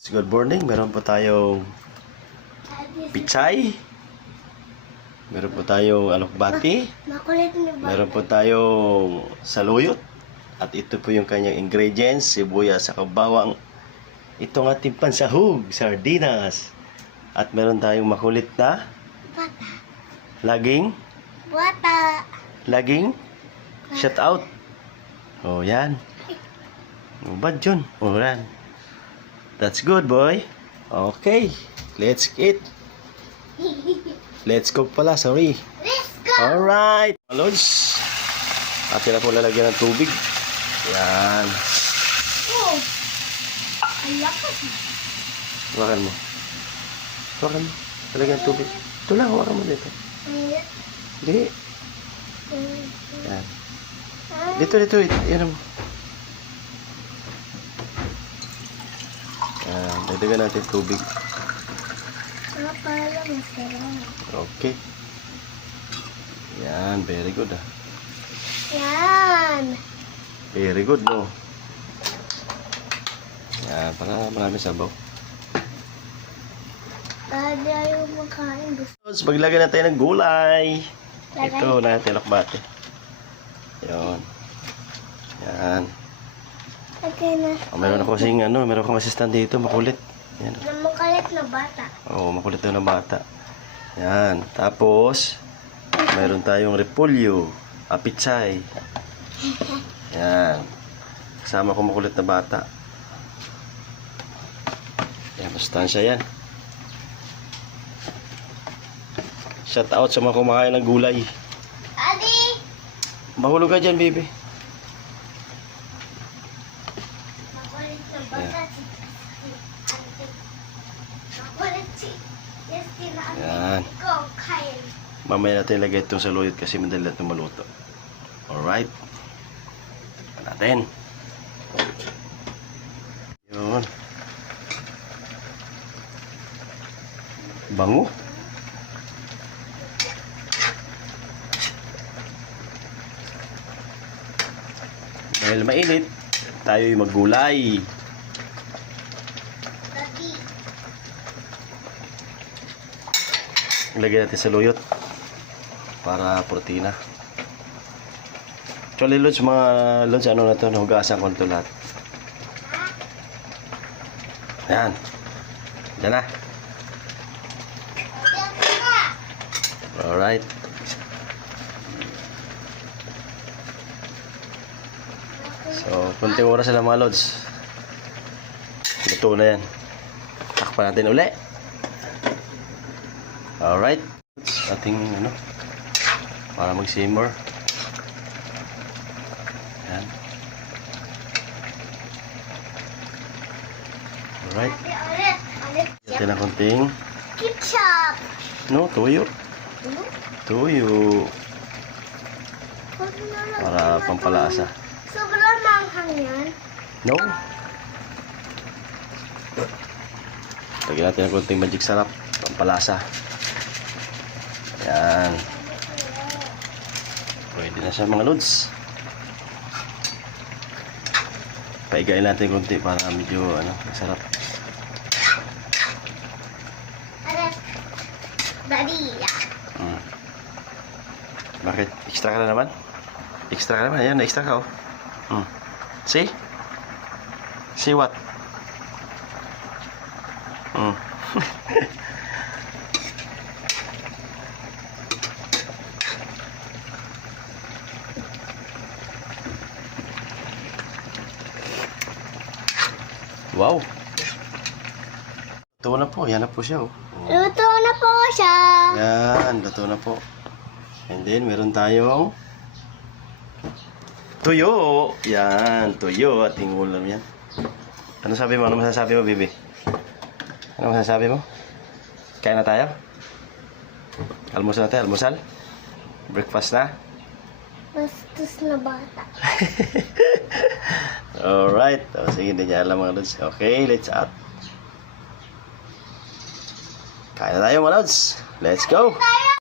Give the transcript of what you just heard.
Good morning, meron po tayong pichay. Meron po tayong alokbati. Makulit na ba? Meron po tayong saluyot. At ito po yung kanyang ingredients, sibuyas sa bawang. Itong ating pansahog, sardinas. At meron tayong makulit na Bata. laging, Bata. shout out. Oh, yan. Bad yun. Oh, yan. That's good, boy. Okay, let's eat. Let's cook pala, sorry. Let's go! Alright, lods. Atin na po lalagyan ng tubig. Yan. Oh! Ang lakas. Hawakan mo. Hawakan mo. Lalagyan ng tubig. Ito lang, hawakan mo dito. Hindi. Yan. Dito. Yan mo. Yan. Dagdagan natin tubig. Parang masarap. Okay. Yan. Very good, ah. Yan. Very good, no? Yan. Para marami sabaw. Daddy ayaw makain. So, maglagay na tayo ng gulay. Ito natin alokbate. Yun. Yan. Okay na. Meron ako kasing meron akong assistant dito, makulit. Yan. Makulit na bata. Oo, makulit na bata. Yan. Tapos, meron tayong repolyo, apichay. Yan. Kasama ko makulit na bata. Yan, masustansya yan. Shout out sa mga kumakain ng gulay. Daddy! Mahulog ka dyan, baby. Makulit na bata. Makulit si Justina. Yan. Ikaw, kain. Mamaya natin ilagay itong saluyot kasi madali na itong maluto. Alright. Ito natin. Yun. Bango. Dahil mainit, tayo'y maggulay. Daddy. Ilagay natin sa luyot para protina. Actually, Lods, mga Lods, na to, nahugasan ko ito lahat. Yan. Yan na. Alright. So, kunting oras na lang mga Lods. Luto na yan. Takpan natin uli. Alright. Ating para mag-simmer. Yan. Alright. Ulit. Ito na kunting Ketchup. tuyo. Tuyo. Para pampalasa. Sobrang manghang yan. No? Lagyan natin ng kunting magic sarap. Pampalasa. Yan. Pwede na siya mga Lods. Paigain natin kunti para medyo masarap. Daddy. Bakit? Extra ka na naman? Extra ka naman. Ayan, extra ka, oh. See? See what? Wow. Luto na po. Yan na po siya, oh. Luto na po siya. Yan, luto na po. And then, meron tayong tuyo. Yan, tuyo. Ating ulam yan. Ano sabi mo? Ano masasabi mo, baby? Ano masasabi mo? Kain na tayo? Almusal na tayo? Almusal? Breakfast na? Bastos na bata. Alright. O, sige, hindi niya alam mga Lods. Okay, let's out. Kain na tayo mga Lods. Let's go!